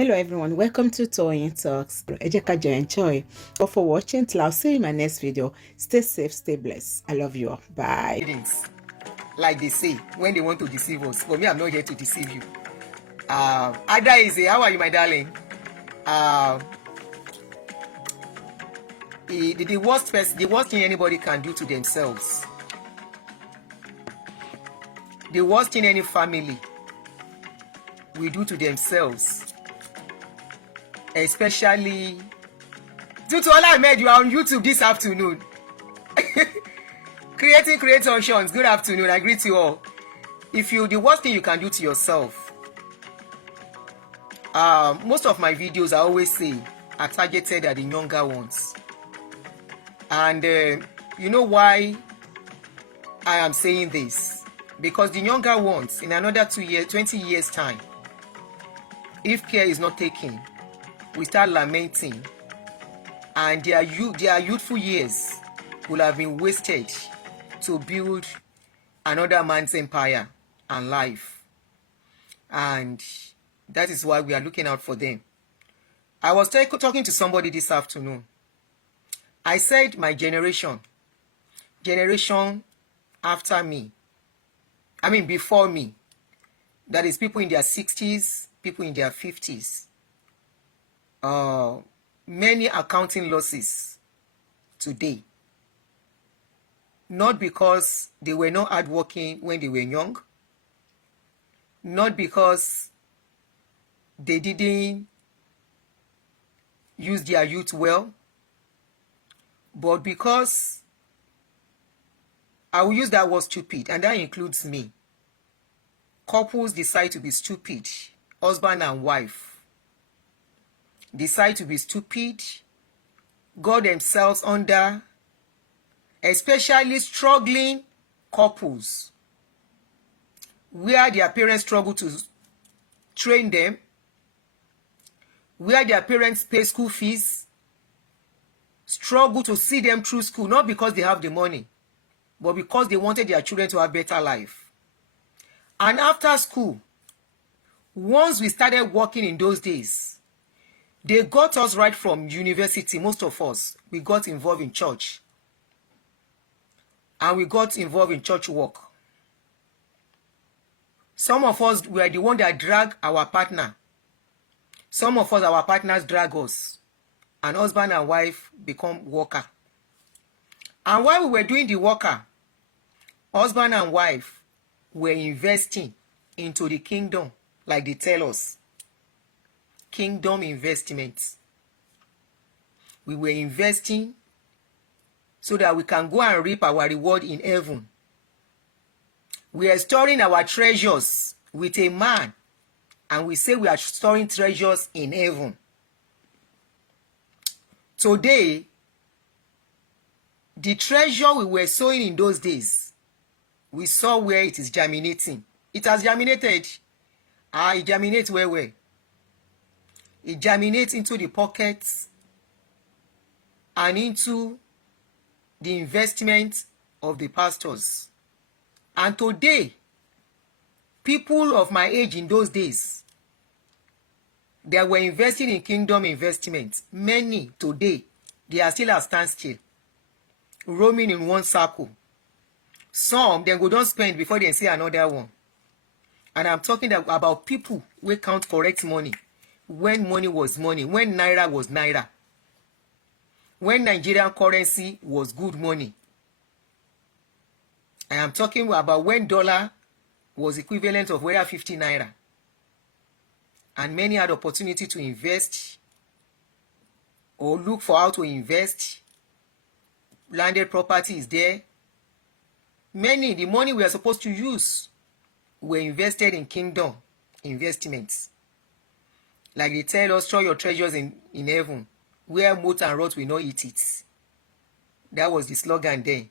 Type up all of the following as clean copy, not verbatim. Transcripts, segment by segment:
Hello everyone, welcome to Toyeen Talks. Ejeka enjoy. But for watching till I'll see you in my next video. Stay safe, stay blessed. I love you all. Bye. Like they say when they want to deceive us. For me, I'm not here to deceive you. Ada is a, how are you, my darling? The worst thing anybody can do to themselves, the worst thing any family will do to themselves, especially due to all I made, you are on YouTube this afternoon. Creating creations. Good afternoon. I greet you all. The worst thing you can do to yourself, most of my videos I always say are targeted at the younger ones. And you know why I am saying this? Because the younger ones, in another 20 years time, if care is not taken, we start lamenting, and their youthful years will have been wasted to build another man's empire and life. And that is why we are looking out for them. I was talking to somebody this afternoon. I said my generation after me, before me, that is people in their 60s, people in their 50s, many accounting losses today. Not because they were not hardworking when they were young, not because they didn't use their youth well, but because, I will use that word stupid, and that includes me. Couples decide to be stupid. Husband and wife decide to be stupid, got themselves under, especially struggling couples, where their parents struggle to train them, where their parents pay school fees, struggle to see them through school, not because they have the money, but because they wanted their children to have better life. And after school, once we started working in those days, they got us right from university. Most of us, we got involved in church. And we got involved in church work. Some of us were the one that dragged our partner. Some of us, our partners drag us. And husband and wife become worker. And while we were doing the worker, husband and wife were investing into the kingdom, like they tell us. Kingdom investments. We were investing so that we can go and reap our reward in heaven. We are storing our treasures with a man, and we say we are storing treasures in heaven. Today, the treasure we were sowing in those days, we saw where it is germinating. It has germinated. It germinates where? It germinates into the pockets and into the investment of the pastors. And today, people of my age in those days, they were investing in kingdom investments. Many today, they are still at standstill, roaming in one circle. Some, then go don't spend before they see another one. And I'm talking about people who count correct money. When money was money, when naira was naira, when Nigerian currency was good money. I am talking about when dollar was equivalent of 50 naira. And many had opportunity to invest or look for how to invest. Landed property is there. Many, the money we are supposed to use were invested in kingdom investments. Like they tell us, store your treasures in heaven, where moth and rot will not eat it. That was the slogan then.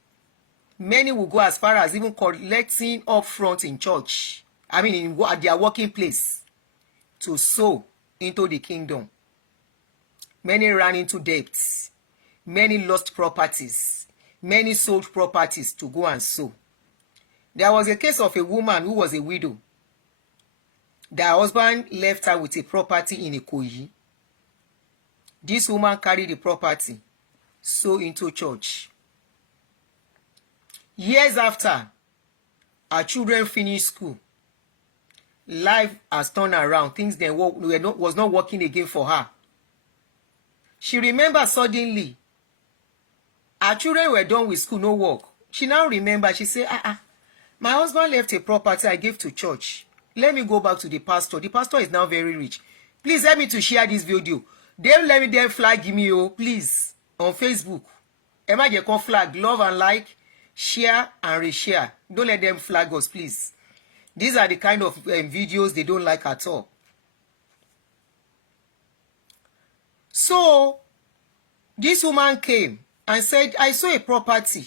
Many will go as far as even collecting up front in church, at their working place, to sow into the kingdom. Many ran into debts. Many lost properties. Many sold properties to go and sow. There was a case of a woman who was a widow. that her husband left her with a property in Ikoyi. This woman carried the property, so into church. Years after, her children finished school. Life has turned around. Things then was not working again for her. She remembered suddenly, her children were done with school, no work. She now remembered, she said, my husband left a property I gave to church. Let me go back to the pastor. The pastor is now very rich. Please help me to share this video. Let me flag me, oh, please, on Facebook. Emma, you can flag, love and like, share and reshare. Don't let them flag us, please. These are the kind of videos they don't like at all. So, this woman came and said, I saw a property.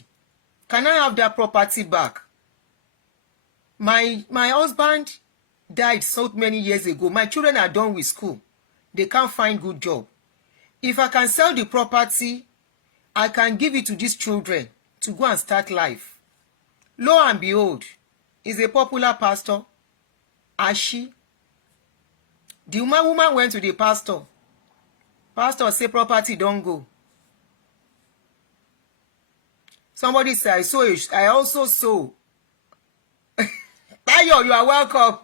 Can I have that property back? My husband died so many years ago. My children are done with school. They can't find good job. If I can sell the property, I can give it to these children to go and start life. Lo and behold, he's a popular pastor. Ashi. The woman went to the pastor. Pastor say property don't go. Somebody said, I also saw. Tayo, you are welcome.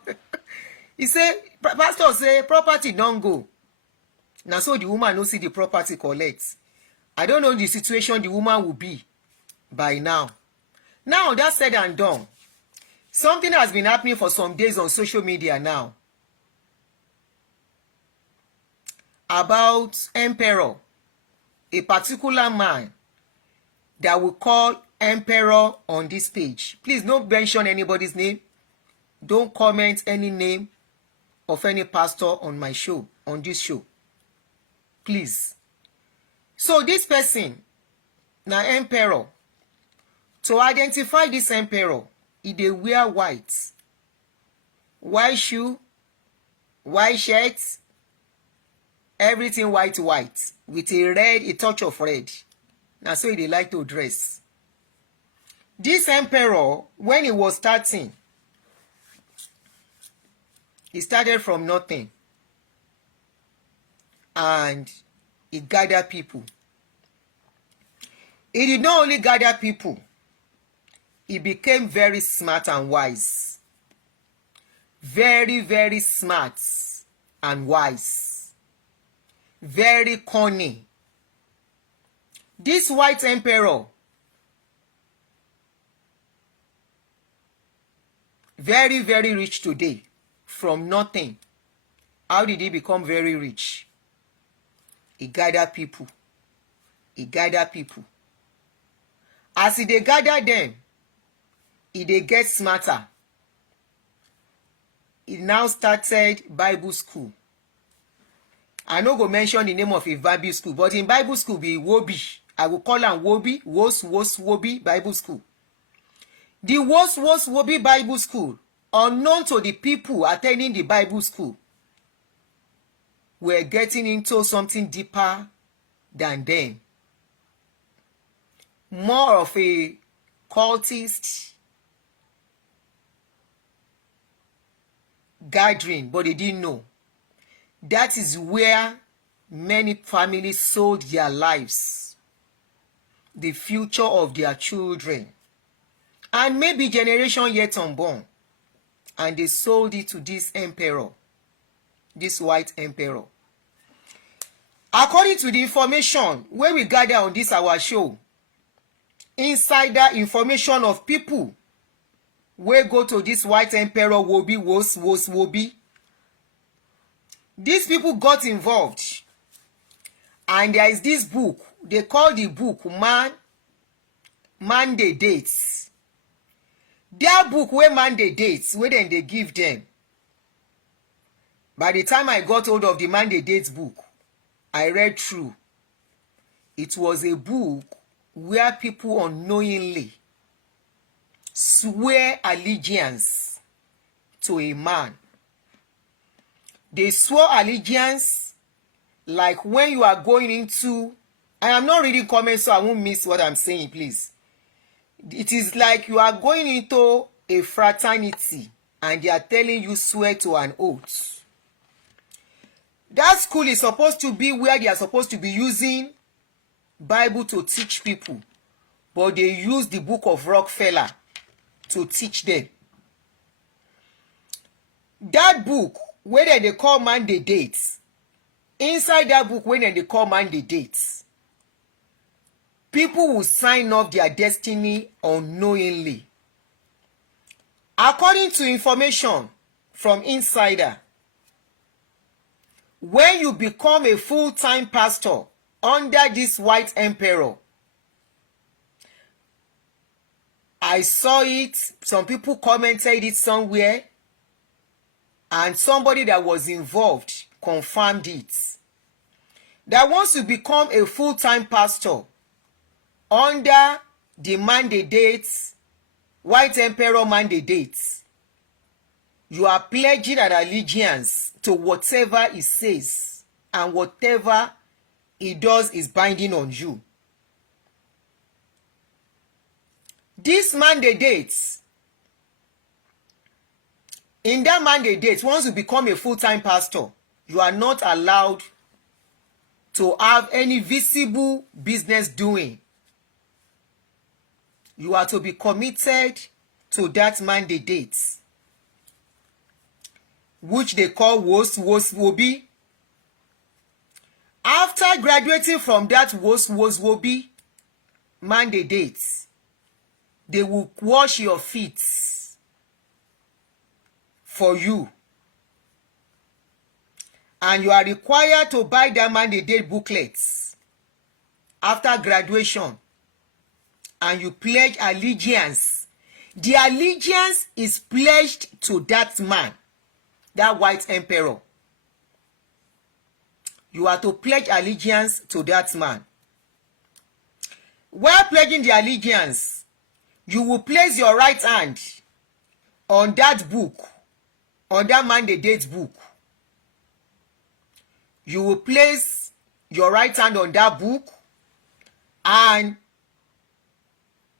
He said, pastor say property don't go. Now so the woman no see the property collect. I don't know the situation the woman will be by now. Now that said and done, something has been happening for some days on social media now about Emperor, a particular man that we call Emperor on this page. Please don't mention anybody's name. Don't comment any name of any pastor on my show, on this show. Please. So this person, now Emperor, to identify this Emperor, they wear white. White shoe, white shirt, everything white, with a touch of red. Now so they like to dress. This Emperor, when he was starting, he started from nothing. And he gathered people. He did not only gather people, he became very smart and wise. Very, very smart and wise. Very cunning. This white emperor, very, very rich today, from nothing. How did he become very rich? He gathered people. He gathered people. As he dey gather them, he dey get smarter. He now started Bible school. I no go mention the name of a Bible school, but in Bible school be Wobi. I will call am Wobi, Wobi Bible school. The Wobi Bible school, unknown to the people attending the Bible school, were getting into something deeper than them. More of a cultist gathering, but they didn't know. That is where many families sold their lives, the future of their children, and maybe generation yet unborn, and they sold it to this emperor, this white emperor. According to the information where we gather on this our show, insider information of people wey go to this white emperor Wobi. These people got involved, and there is this book. They call the book Man Dey Dates. Their book where Man Dey Dates, where then they give them. By the time I got hold of the Man Dey Dates book, I read through. It was a book where people unknowingly swear allegiance to a man. They swore allegiance like when you are going into... I am not reading comments, so I won't miss what I'm saying, please. It is like you are going into a fraternity and they are telling you swear to an oath. That school is supposed to be where they are supposed to be using Bible to teach people, but they use the book of Rockefeller to teach them. That book, whether they call man the dates, inside that book, when they call man the dates, people will sign off their destiny unknowingly. According to information from insider, when you become a full-time pastor under this white emperor, I saw it, some people commented it somewhere, and somebody that was involved confirmed it, that once you become a full-time pastor under the mandates, white emperor mandates, you are pledging an allegiance to whatever he says, and whatever he does is binding on you. This mandates, in that mandate, once you become a full-time pastor, you are not allowed to have any visible business doing. You are to be committed to that mandate, which they call wobi. After graduating from that wobi mandate, they will wash your feet for you, and you are required to buy that mandate booklets after graduation, and you pledge allegiance. The allegiance is pledged to that man, that white emperor. You are to pledge allegiance to that man. While pledging the allegiance, you will place your right hand on that book, on that mandate book. You will place your right hand on that book, and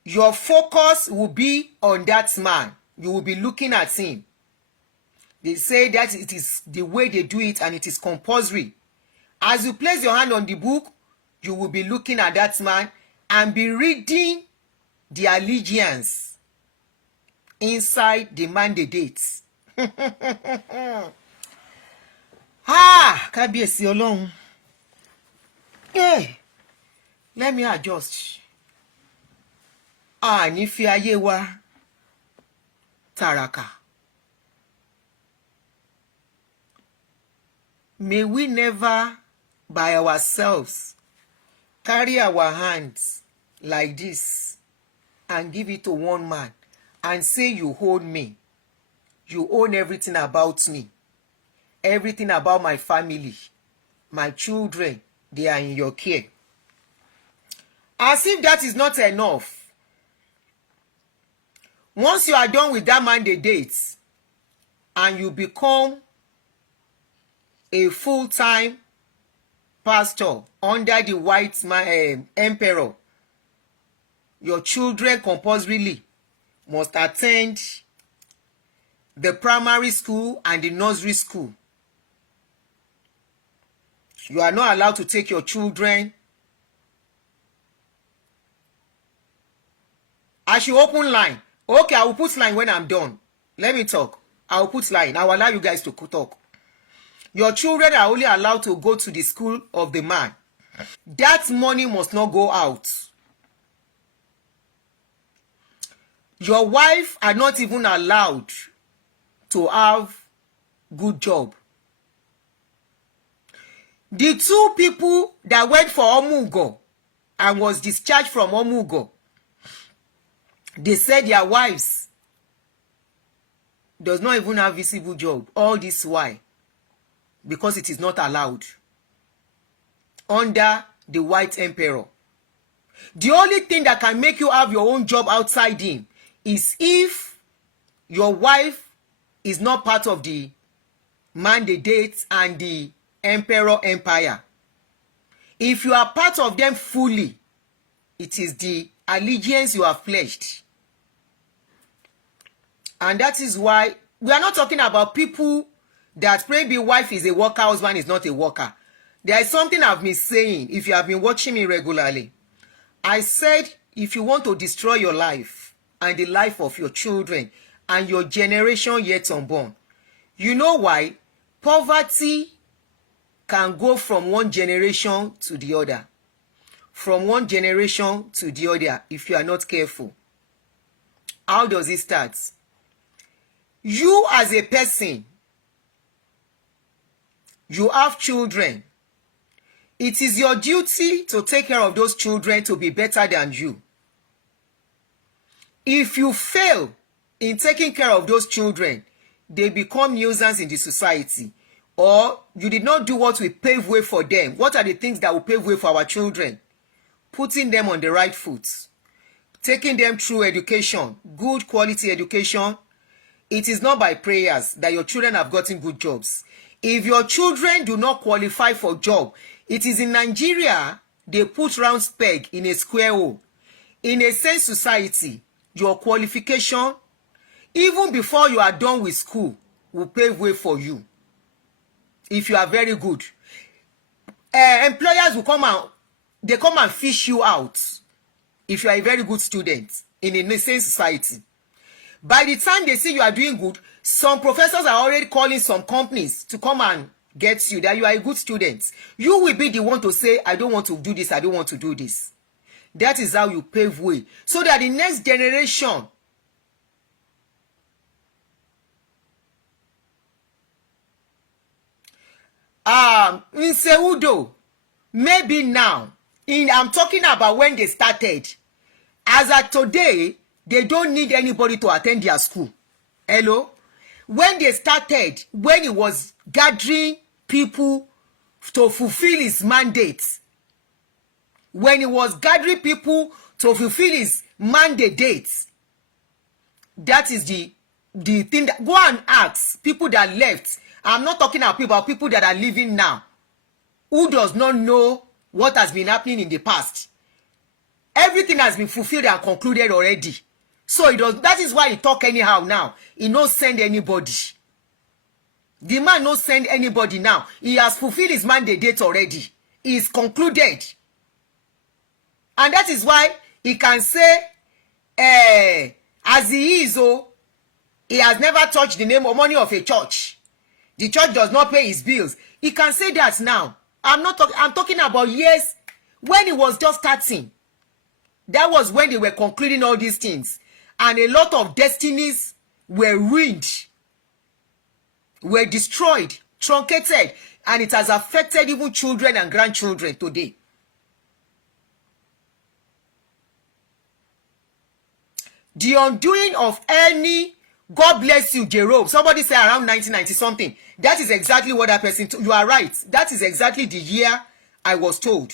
your focus will be on that man. You will be looking at him. They say that it is the way they do it, and it is compulsory. As you place your hand on the book, you will be looking at that man and be reading the allegiance inside the mandate. Kábíyèsí Ọlọ́run. Let me adjust. Ní fi ayé wa tàràkà. May we never by ourselves carry our hands like this and give it to one man and say, you own me. You own everything about me. Everything about my family. My children, they are in your care. As if that is not enough. Once you are done with that mandate and you become a full-time pastor under the white emperor, your children compulsorily must attend the primary school and the nursery school. You are not allowed to take your children. I should open line. Okay, I will put line when I'm done. Let me talk. I will put line. I will allow you guys to talk. Your children are only allowed to go to the school of the man. That money must not go out. Your wife are not even allowed to have good job. The two people that went for Omugo and was discharged from Omugo, they said their wives does not even have visible job. All this why? Because it is not allowed under the white emperor. The only thing that can make you have your own job outside him is if your wife is not part of the mandates and the emperor empire. If you are part of them fully, it is the allegiance you have pledged. And that is why We are not talking about people that maybe wife is a worker, husband is not a worker. There is something I've been saying if you have been watching me regularly. I said if you want to destroy your life and the life of your children and your generation yet unborn, you know why? Poverty can go from one generation to the other. From one generation to the other if you are not careful. How does it start? You as a person, you have children. It is your duty to take care of those children to be better than you. If you fail in taking care of those children, they become nuisance in the society, or you did not do what will pave way for them. What are the things that will pave way for our children? Putting them on the right foot, taking them through education, good quality education. It is not by prayers that your children have gotten good jobs. If your children do not qualify for job, it is in Nigeria they put round peg in a square hole. In a sane society, your qualification, even before you are done with school, will pave way for you. If you are very good, employers will come and fish you out. If you are a very good student in a sane society, by the time they see you are doing good, some professors are already calling some companies to come and get you that you are a good student. You will be the one to say, I don't want to do this, I don't want to do this. That is how you pave way, so that the next generation in Seudo, maybe now, I'm talking about when they started. As of today, they don't need anybody to attend their school. Hello? When they started, when he was gathering people to fulfill his mandate, when he was gathering people to fulfill his mandate, that is the thing that, go and ask people that left. I'm not talking about people that are living now, who does not know what has been happening in the past. Everything has been fulfilled and concluded already. So that is why he talk anyhow now. He no send anybody. The man no send anybody now. He has fulfilled his mandate already. He is concluded. And that is why he can say, as he is, he has never touched the name or money of a church. The church does not pay his bills. He can say that now. I'm talking about years when he was just starting. That was when they were concluding all these things. And a lot of destinies were ruined, were destroyed, truncated, and it has affected even children and grandchildren today. The undoing of any, God bless you, Jerome. Somebody said around 1990 something. That is exactly what that person you are right. That is exactly the year I was told.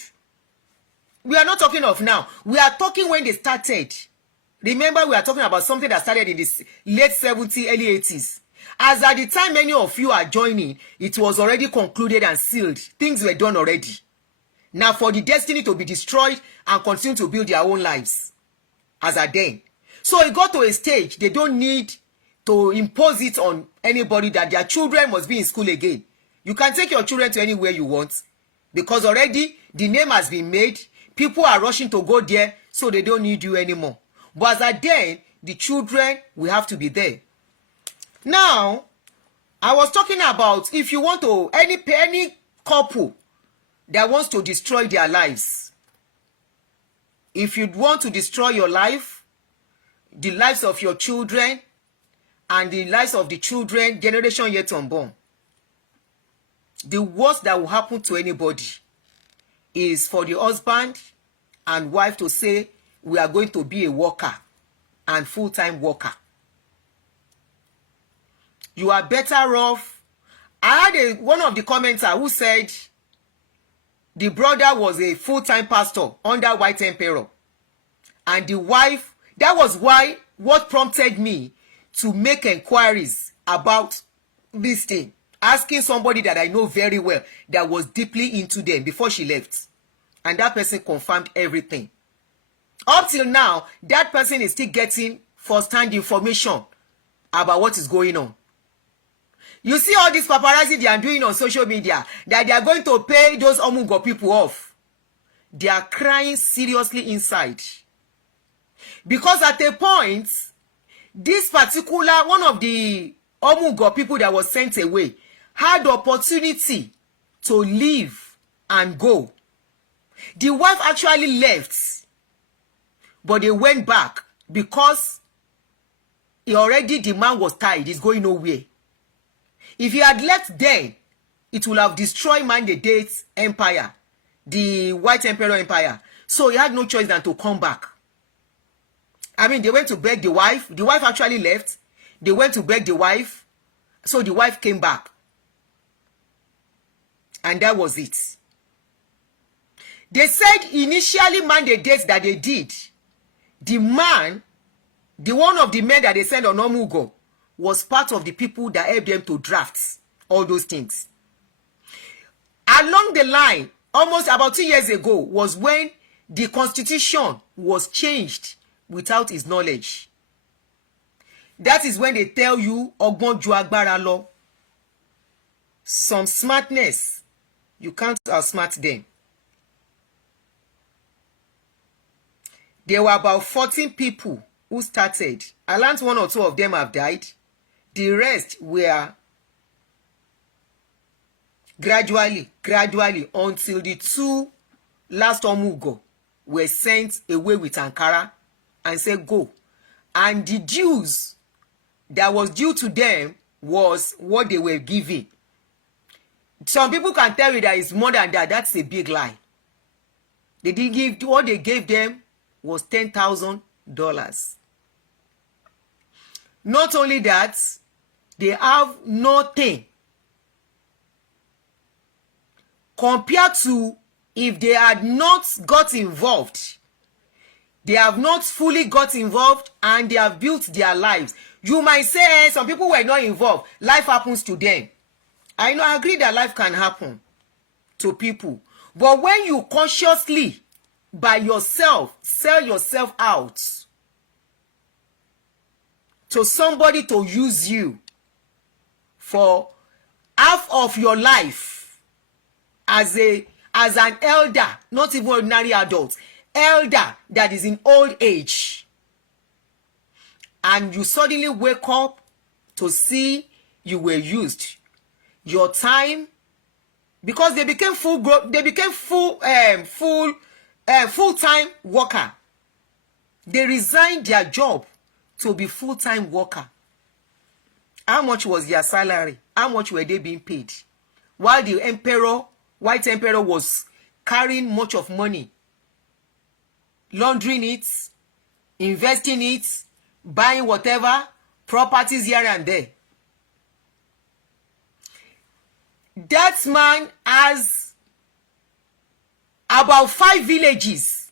We are not talking of now. We are talking when they started. Remember, we are talking about something that started in the late 70s, early 80s. As at the time many of you are joining, it was already concluded and sealed. Things were done already. Now for the destiny to be destroyed and continue to build their own lives. As at then. So it got to a stage, they don't need to impose it on anybody that their children must be in school again. You can take your children to anywhere you want. Because already the name has been made. People are rushing to go there, so they don't need you anymore. But as at then, the children will have to be there. Now, I was talking about if you want to, any couple that wants to destroy their lives. If you want to destroy your life, the lives of your children, and the lives of the children, generation yet unborn, the worst that will happen to anybody is for the husband and wife to say, we are going to be a worker and full-time worker. You are better off. I had one of the commenters who said the brother was a full-time pastor under White Emperor. And the wife, that was why what prompted me to make inquiries about this thing. Asking somebody that I know very well that was deeply into them before she left. And that person confirmed everything. Up till now, that person is still getting first-hand information about what is going on. You see all this paparazzi they are doing on social media, that they are going to pay those Omugo people off. They are crying seriously inside. Because at a point, this particular, one of the Omugo people that was sent away, had the opportunity to leave and go. The wife actually left, but they went back because the man was tired. He's going nowhere. If he had left then, it would have destroyed Mandate's empire, the White Emperor Empire. So he had no choice than to come back. I mean, they went to beg the wife. The wife actually left. They went to beg the wife. So the wife came back. And that was it. They said initially mandates that they did, the man, the one of the men that they sent on Omugo, was part of the people that helped them to draft all those things. Along the line, almost about 2 years ago, was when the constitution was changed without his knowledge. That is when they tell you, Ogbon ju agbára lọ. Some smartness, you can't outsmart them. There were about 14 people who started. I learned 1 or 2 of them have died. The rest were gradually, until the 2 last Omugo were sent away with Ankara and said, go. And the dues that was due to them was what they were giving. Some people can tell you that it's more than that. That's a big lie. They didn't give, what they gave them was $10,000. Not only that, they have nothing compared to if they had not got involved. They have not fully got involved and they have built their lives. You might say, some people were not involved. Life happens to them. I know, I agree that life can happen to people. But when you consciously, by yourself, sell yourself out to somebody to use you for half of your life as an elder, not even ordinary adult, elder that is in old age, and you suddenly wake up to see you were used, your time, because they became full-time worker. They resigned their job to be full-time worker. How much was their salary? How much were they being paid? While the emperor, White Emperor, was carrying much of money, laundering it, investing it, buying whatever, properties here and there. That man has about 5 villages.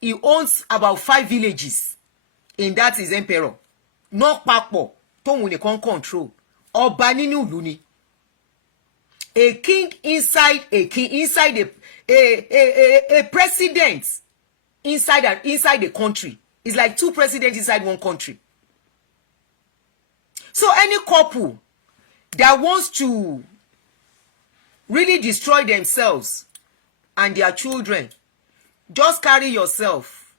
He owns about 5 villages. In that his emperor. No papo. Tóun nìkan control. Ọba nínú ìlú ni. A king inside a president inside the country. It's like 2 presidents inside 1 country. So any couple that wants to really destroy themselves and their children, just carry yourself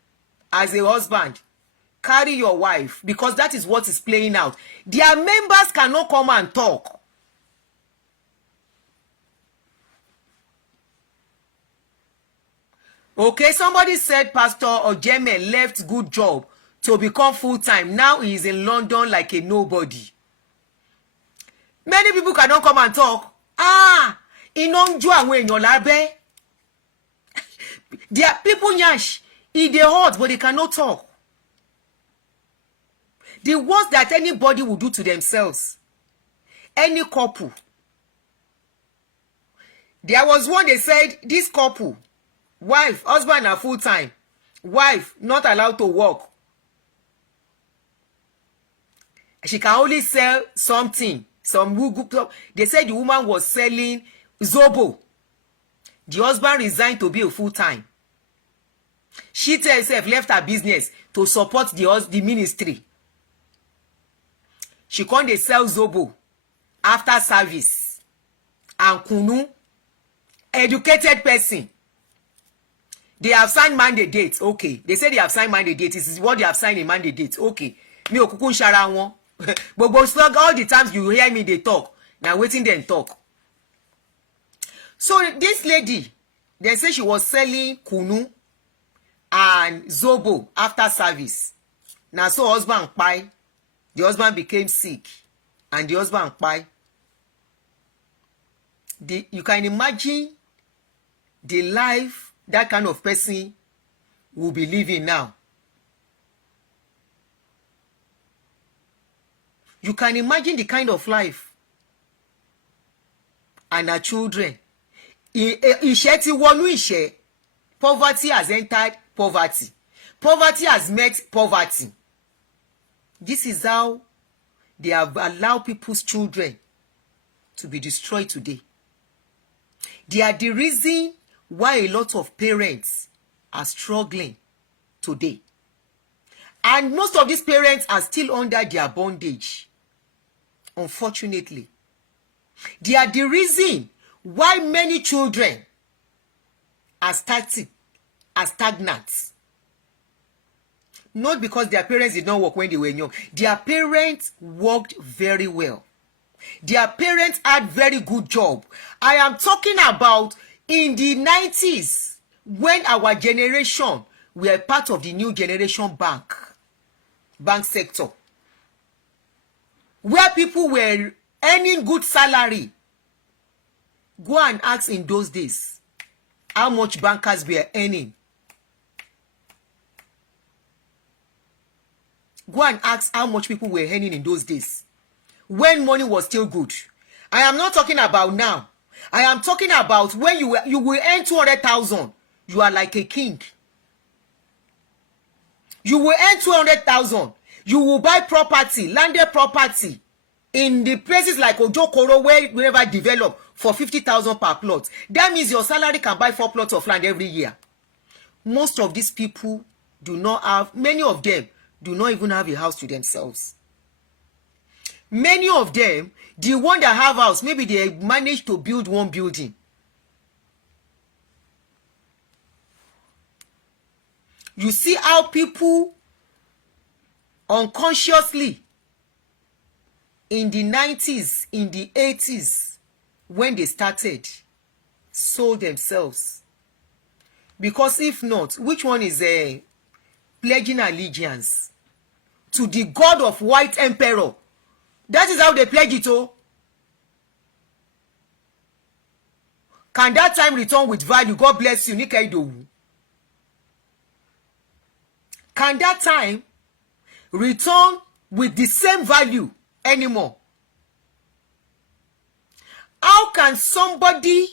as a husband, carry your wife, because that is what is playing out. Their members cannot come and talk. Okay, somebody said Pastor Ojeme left good job to become full-time. Now he is in London like a nobody. Many people cannot come and talk. Iná ń jó àwọn èèyàn lábẹ́. There are people nyash, they hot, but they cannot talk. The worst that anybody will do to themselves, any couple. There was one, they said, this couple, wife, husband are full-time, wife not allowed to work. She can only sell something. They said the woman was selling Zobo. The husband resigned to be a full-time. She herself left her business to support the ministry. She can't sell Zobo. after service, and kunu, educated person. They have signed mandate date. Okay. They say they have signed mandate date. This is what they have signed in mandate date. Okay. Me okukun shara won. But slug all the times you hear me they talk. Now waiting them talk. So this lady, they say she was selling kunu and zobo after service. Now so husband kpai. The husband became sick. And the husband kpai. You can imagine the life that kind of person will be living now. You can imagine the kind of life and her children. Ìṣẹ́ ti wọnú ìṣẹ́. Poverty has entered poverty. Poverty has met poverty. This is how they have allowed people's children to be destroyed today. They are the reason why a lot of parents are struggling today. And most of these parents are still under their bondage. Unfortunately. They are the reason why many children are stagnant. Not because their parents did not work when they were young. Their parents worked very well. Their parents had very good job. I am talking about in the 90s, when our generation were part of the new generation bank sector, where people were earning good salary. Go and ask in those days how much bankers were earning. Go and ask how much people were earning in those days, when money was still good. I am not talking about now. I am talking about when you will earn 200,000. You are like a king. You will earn 200,000. You will buy property, landed property, in the places like Ojokoro, where we never develop, for 50,000 per plot. That means your salary can buy 4 plots of land every year. Most of these people do not have, many of them do not even have a house to themselves. Many of them, the one that have house, maybe they managed to build one building. You see how people unconsciously in the 90s, in the 80s, when they started, sold themselves. Because if not, which one is pledging allegiance to the God of White Emperor? That is how they pledge it. Oh, can that time return with value? God bless you. Can that time return with the same value anymore? How can somebody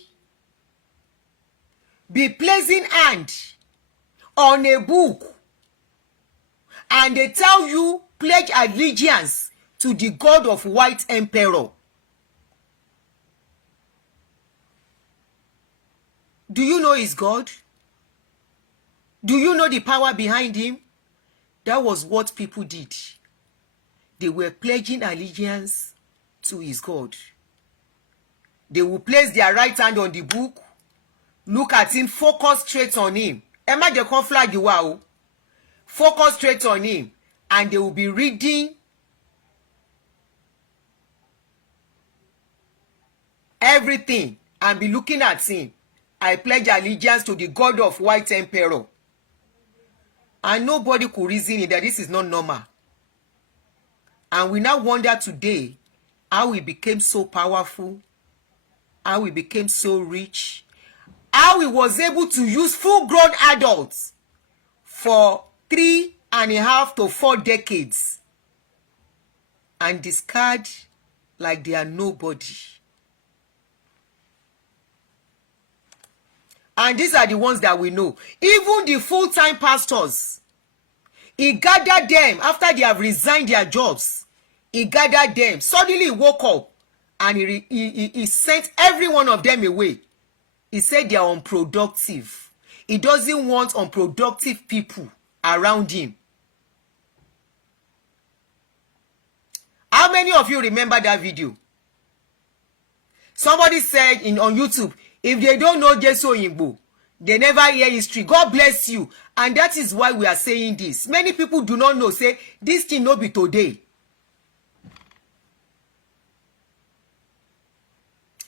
be placing hand on a book and they tell you pledge allegiance to the God of White Emperor? Do you know his God? Do you know the power behind him? That was what people did. They were pledging allegiance to his God. They will place their right hand on the book, look at him, focus straight on him. Emma de kon flag you wow. Focus straight on him, and they will be reading everything and be looking at him. I pledge allegiance to the God of White Emperor. And nobody could reason it that this is not normal. And we now wonder today how he became so powerful, how he became so rich, how he was able to use full-grown adults for 3.5 to 4 decades and discard like they are nobody. And these are the ones that we know. Even the full-time pastors, he gathered them after they have resigned their jobs. He gathered them. Suddenly he woke up and he sent every one of them away. He said they are unproductive. He doesn't want unproductive people around him. How many of you remember that video? Somebody said on YouTube, if they don't know Jesu Oyinbo, they never hear history. God bless you. And that is why we are saying this. Many people do not know, say, this thing no be today.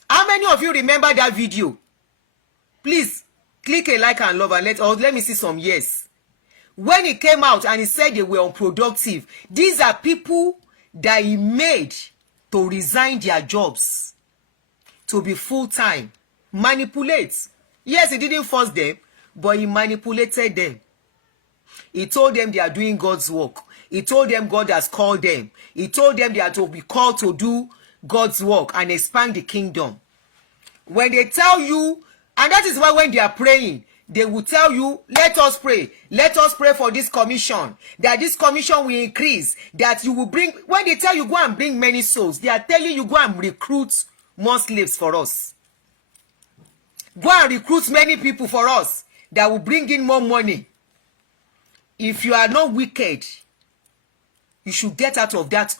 How many of you remember that video? Please, click a like and love and let me see some yes. When he came out and he said they were unproductive, these are people that he made to resign their jobs, to be full-time, manipulate. Yes, he didn't force them, but he manipulated them. He told them they are doing God's work. He told them God has called them. He told them they are to be called to do God's work and expand the kingdom. When they tell you, and that is why when they are praying, they will tell you, let us pray. Let us pray for this commission, that this commission will increase, that you will bring, when they tell you go and bring many souls, they are telling you go and recruit more slaves for us. Go and recruit many people for us that will bring in more money. If you are not wicked, you should get out of that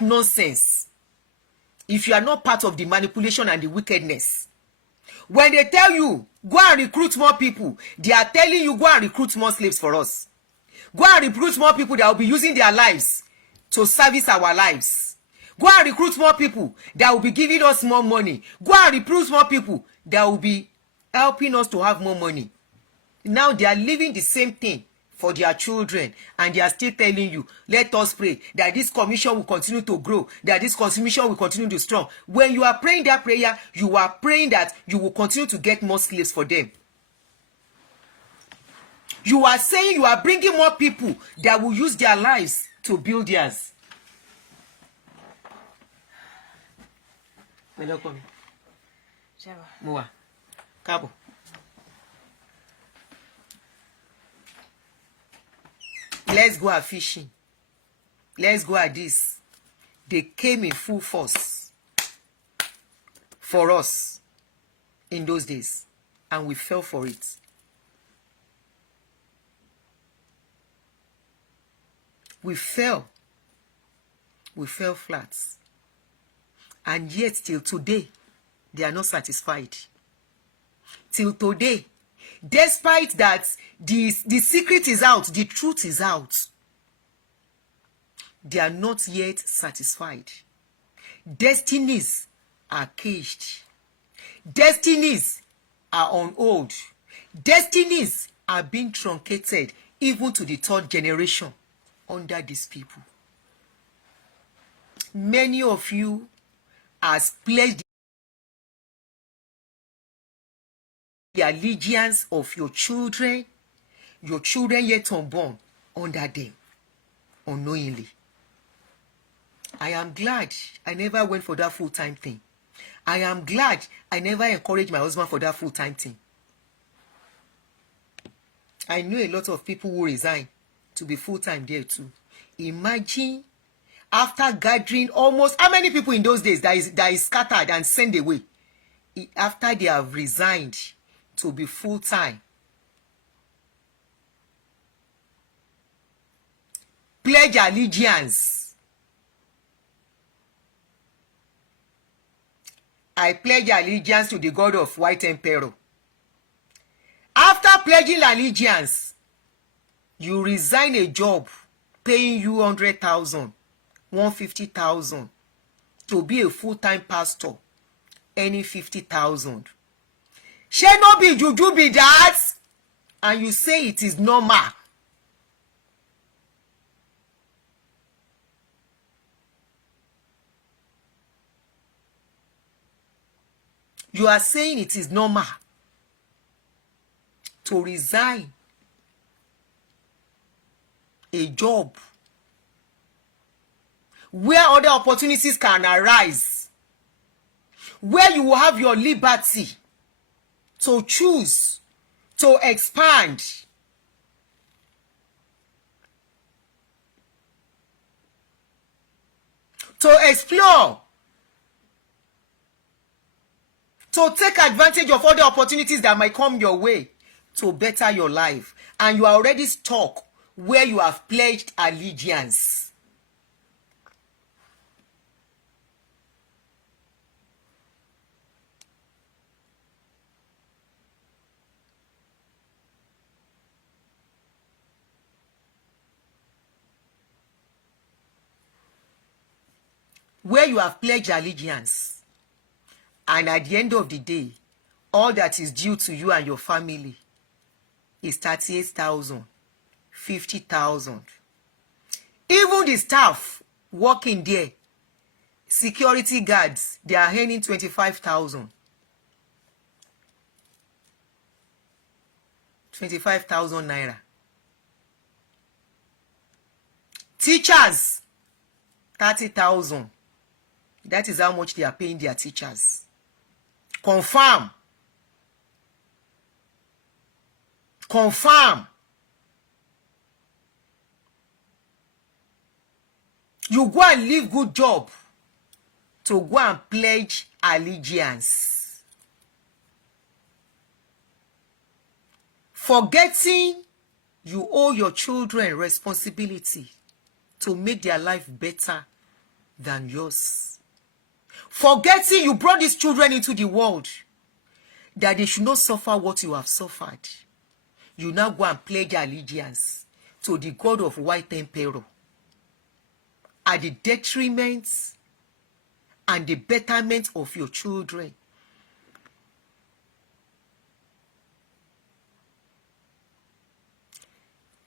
nonsense. If you are not part of the manipulation and the wickedness. When they tell you, go and recruit more people, they are telling you, go and recruit more slaves for us. Go and recruit more people that will be using their lives to service our lives. Go and recruit more people that will be giving us more money. Go and recruit more people that will be helping us to have more money. Now they are living the same thing for their children, and they are still telling you, let us pray that this commission will continue to grow, that this commission will continue to strong. When you are praying that prayer, you are praying that you will continue to get more slaves for them. You are saying you are bringing more people that will use their lives to build theirs. Cabo. Let's go at fishing. Let's go at this. They came in full force for us in those days, and we fell for it. We fell flat. And yet till today, they are not satisfied. Till today, despite that the secret is out, the truth is out, they are not yet satisfied. Destinies are caged. Destinies are on hold. Destinies are being truncated even to the third generation under these people. Many of you has pledged the allegiance of your children yet unborn, under them unknowingly. I am glad I never went for that full-time thing. I am glad I never encouraged my husband for that full-time thing. I know a lot of people who resign to be full-time there too. Imagine after gathering almost, how many people in those days that is scattered and sent away, after they have resigned to be full-time, pledge allegiance. I pledge allegiance to the God of White Emperor. After pledging allegiance, you resign a job paying you 100,000, 150,000 to be a full-time pastor, earning 50,000. Shall not be juju be that, and you say it is normal. You are saying it is normal to resign a job where other opportunities can arise, where you will have your liberty to choose, to expand, to explore, to take advantage of other opportunities that might come your way to better your life. And you are already stuck where you have pledged allegiance. where you have pledged allegiance, and at the end of the day, all that is due to you and your family is 38,000, 50,000. Even the staff working there, security guards, they are earning 25,000. 25,000 naira. Teachers, 30,000. That is how much they are paying their teachers. Confirm. Confirm. You go and leave good job to go and pledge allegiance. Forgetting you owe your children responsibility to make their life better than yours. Forgetting you brought these children into the world, that they should not suffer what you have suffered. You now go and pledge allegiance to the God of white emperor at the detriment and the betterment of your children.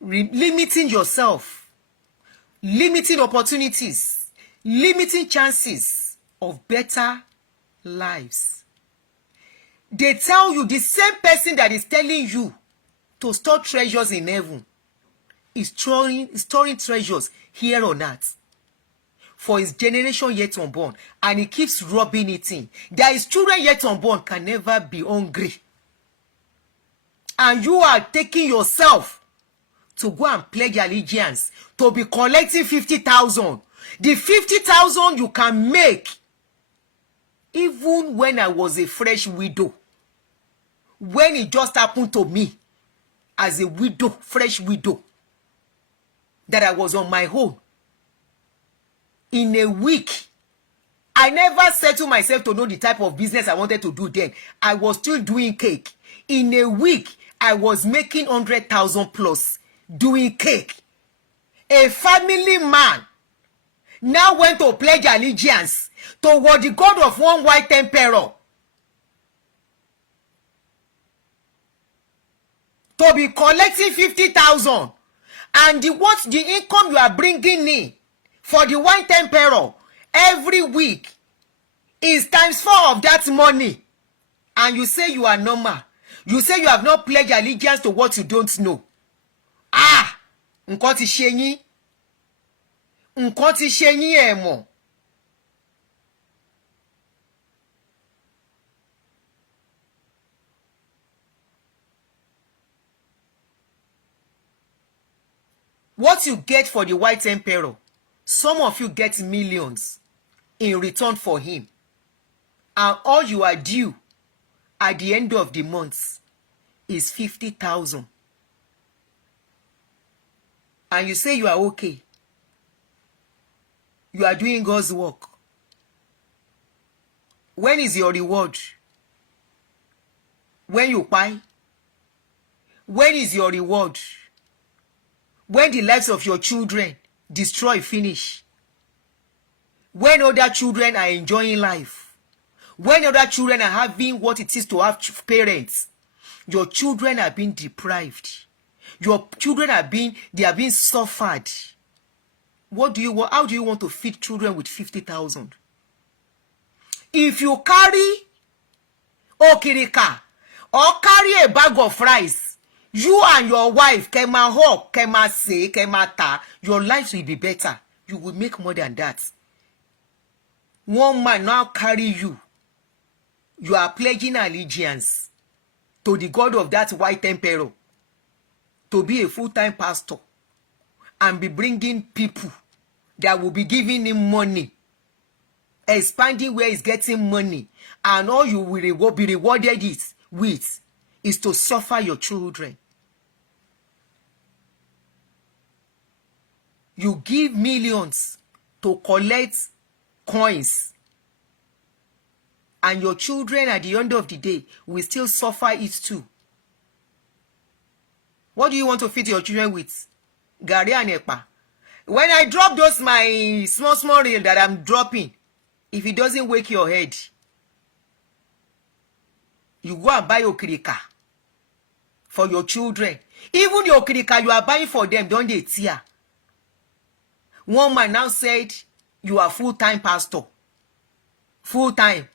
Limiting yourself, limiting opportunities, limiting chances of better lives. They tell you, the same person that is telling you to store treasures in heaven is storing treasures here on earth for his generation yet unborn, and he keeps rubbing it in. That his children yet unborn can never be hungry. And you are taking yourself to go and pledge allegiance to be collecting 50,000. The 50,000 you can make. Even when I was a fresh widow, when it just happened to me as a widow, fresh widow, that I was on my own, in a week, I never said to myself to know the type of business I wanted to do then. I was still doing cake. In a week, I was making 100,000 plus doing cake. A family man now went to pledge allegiance toward the God of one white emperor to be collecting 50,000, and the income you are bringing in for the white emperor every week is times 4 of that money, and you say you are normal. You say you have not pledged allegiance to what you don't know. Nǹkan ti ṣe yín. Nǹkan ti ṣe yín ẹ mọ̀. What you get for the white emperor, some of you get millions in return for him, and all you are due at the end of the month is 50,000. And you say you are okay. You are doing God's work. When is your reward? When you buy? When is your reward? When the lives of your children destroy, finish. When other children are enjoying life. When other children are having what it is to have parents. Your children are being deprived. Your children are being suffered. What do you want? How do you want to feed children with 50,000? If you carry okirika or carry a bag of rice, you and your wife, kema hawk, kema say, kema ta, your lives will be better. You will make more than that. One man now carry you. You are pledging allegiance to the God of that white emperor, to be a full-time pastor and be bringing people that will be giving him money, expanding where he's getting money, and all you will be rewarded with is to suffer your children. You give millions to collect coins, and your children at the end of the day will still suffer it too. What do you want to feed your children with? Gari and Yepa. When I drop those my small reel that I'm dropping, if it doesn't wake your head, you go and buy okirika for your children. Even the okirika you are buying for them, don't they tear? One man now said, you are full-time pastor. Full-time.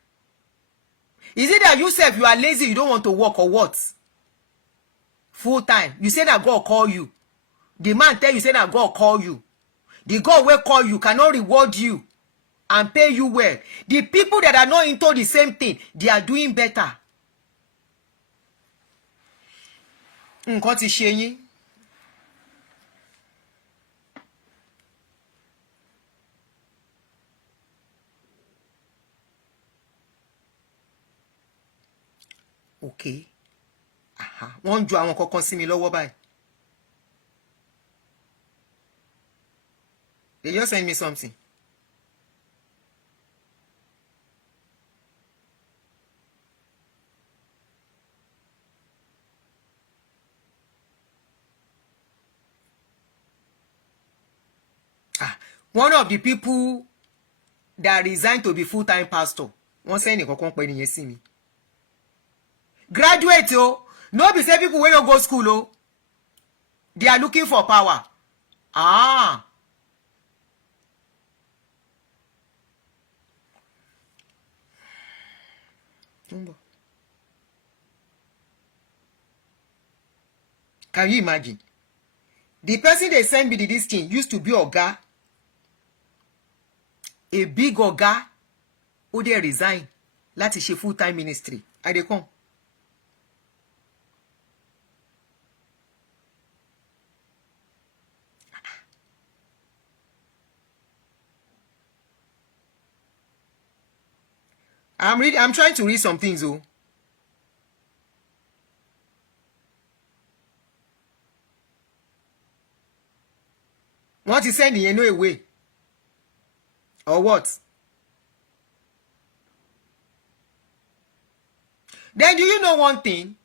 Is it that you say you are lazy, you don't want to work, or what? Full-time. You say that God call you. The man tell you, say that God call you. The God will call you, cannot reward you and pay you well. The people that are not into the same thing, they are doing better. Nǹkan ti ṣe yín. Okay. Wọ́n ju àwọn kankan sí mi lọ́wọ́ báyìí. They just send me something. One of the people that resigned to be full-time pastor, wọ́n send nǹkan pé nìyẹn sí mi. Graduate o, no be say people wey no go school o. They are looking for power. Can you imagine? The person they send me this thing used to be Oga. A big Oga who they resign láti ṣe full-time ministry. I dey come. I'm trying to read some things, oh. What is sending you no away? Or what? Then do you know one thing?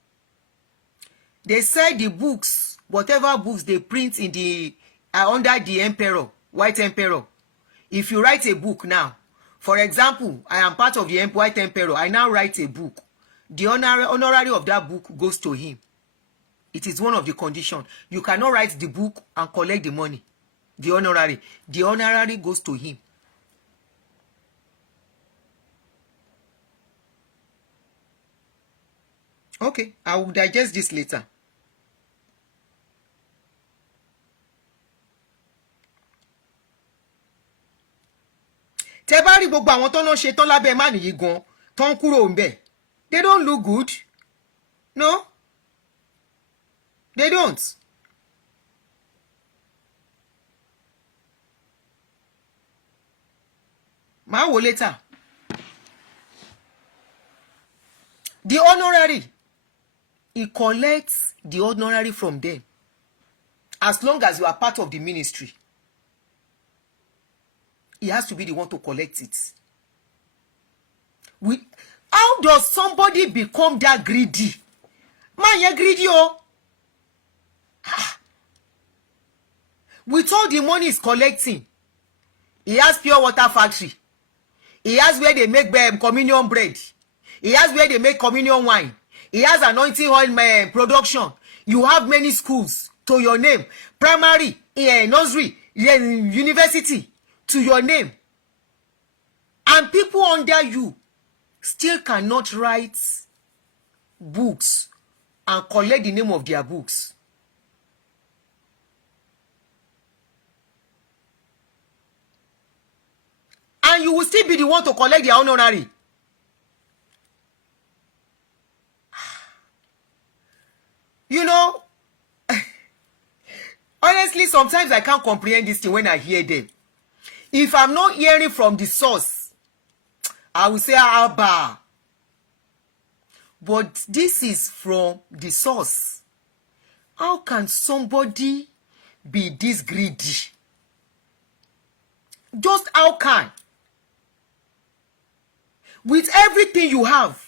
They said the books, whatever books they print in the under the emperor, white emperor. If you write a book now, for example, I am part of the white emperor. I now write a book. The honorary of that book goes to him. It is one of the conditions. You cannot write the book and collect the money. The honorary goes to him. Okay, I will digest this later. Tẹ́ bá rí gbogbo àwọn tó ń ṣe tán lábẹ́ má nìyí gan tó ń kúrò ńbẹ̀. They don't look good. No? They don't. Màá wò later. The honorary, he collects the honorary from them. As long as you are part of the ministry, he has to be the one to collect it. How does somebody become that greedy? Man, you're greedy, oh. With all the money he's collecting, he has pure water factory. He has where they make communion bread. He has where they make communion wine. He has anointing oil production. You have many schools to your name. Primary, nursery, university to your name. And people under you still cannot write books and collect the name of their books. And you will still be the one to collect their honorary. You know, honestly, sometimes I can't comprehend this thing when I hear them. If I'm not hearing from the source, I will say, Abba. But this is from the source. How can somebody be this greedy? Just how can? With everything you have.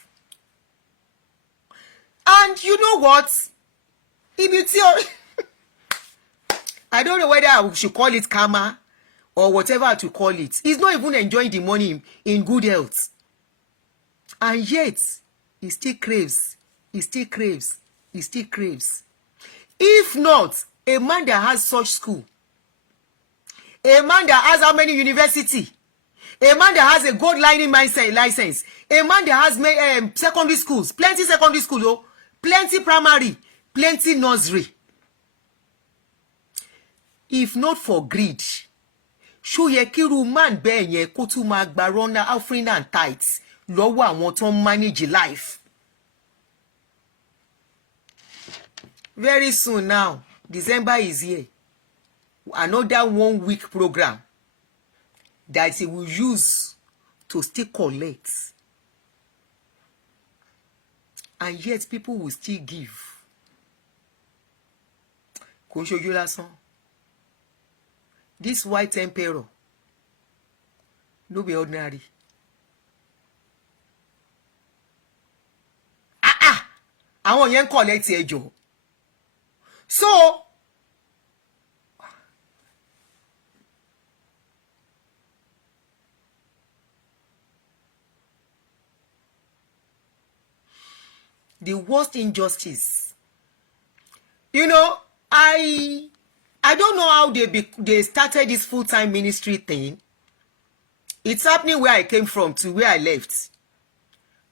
And you know what? If you tell, I don't know whether I should call it karma or whatever to call it. He's not even enjoying the money in good health. And yet, he still craves. He still craves. He still craves. If not, a man that has such school, a man that has how many university, a man that has a gold lining license, a man that has secondary schools, plenty secondary schools, oh, plenty primary, plenty nursery. If not for greed, ṣó yẹ kí irú man bẹ́ẹ̀ yẹn kó tún máa gba runner offering and tithes lọ́wọ́ àwọn tó ń manage life. Very soon now, December is here. Another 1 week program that he will use to still collect. And yet people will still give. Kò ń ṣojú lásán. This white emperor no be ordinary. Àwọn yẹn ń collect ẹjọ́. So the worst injustice, you know, I don't know how they started this full-time ministry thing. It's happening where I came from to where I left.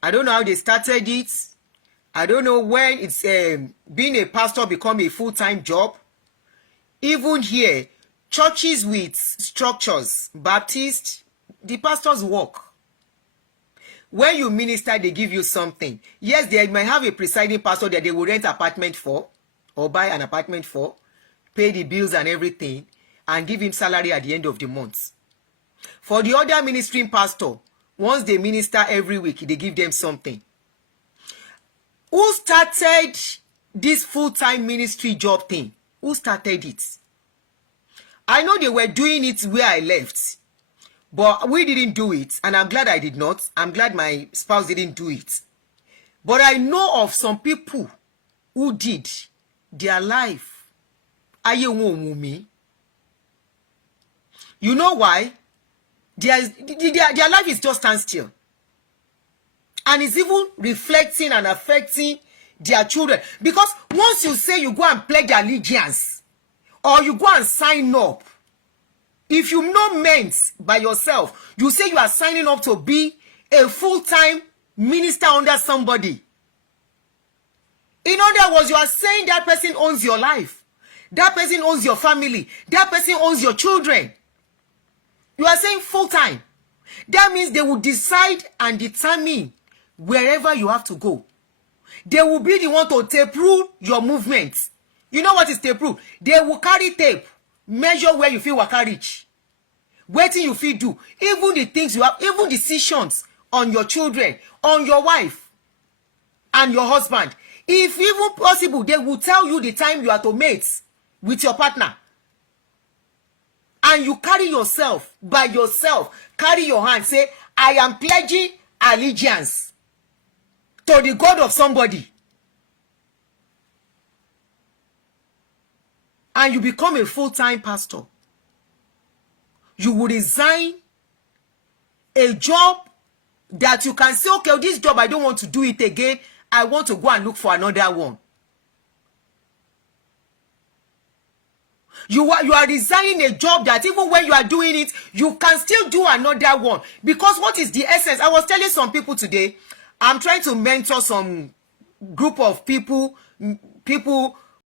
I don't know how they started it. I don't know when it's being a pastor become a full-time job. Even here, churches with structures, Baptist, the pastors work. When you minister, they give you something. Yes, they might have a presiding pastor that they will rent apartment for or buy an apartment for, pay the bills and everything, and give him salary at the end of the month. For the other ministering pastor, once they minister every week, they give them something. Who started this full-time ministry job thing? Who started it? I know they were doing it where I left, but we didn't do it, and I'm glad I did not. I'm glad my spouse didn't do it. But I know of some people who did. Their life. Ayé wọn ò wù mí. You know why? Their life is just standstill. And it's even reflecting and affecting their children. Because once you say you go and pledge allegiance, or you go and sign up, if you not meant by yourself, you say you are signing up to be a full-time minister under somebody. In other words, you are saying that person owns your life. That person owns your family. That person owns your children. You are saying full-time. That means they will decide and determine wherever you have to go. They will be the one to tape rule your movements. You know what is tape rule? They will carry tape, measure where you feel waka reach, wetin you fit do, even the things you have, even decisions on your children, on your wife, and your husband. If even possible, they will tell you the time you are to mate with your partner. And you carry yourself, by yourself, carry your hand, say, I am pledging allegiance to the God of somebody. And you become a full-time pastor. You will resign a job that you can say, okay, this job, I don't want to do it again. I want to go and look for another one. You are resigning a job that even when you are doing it, you can still do another one. Because what is the essence? I was telling some people today, I'm trying to mentor some group of people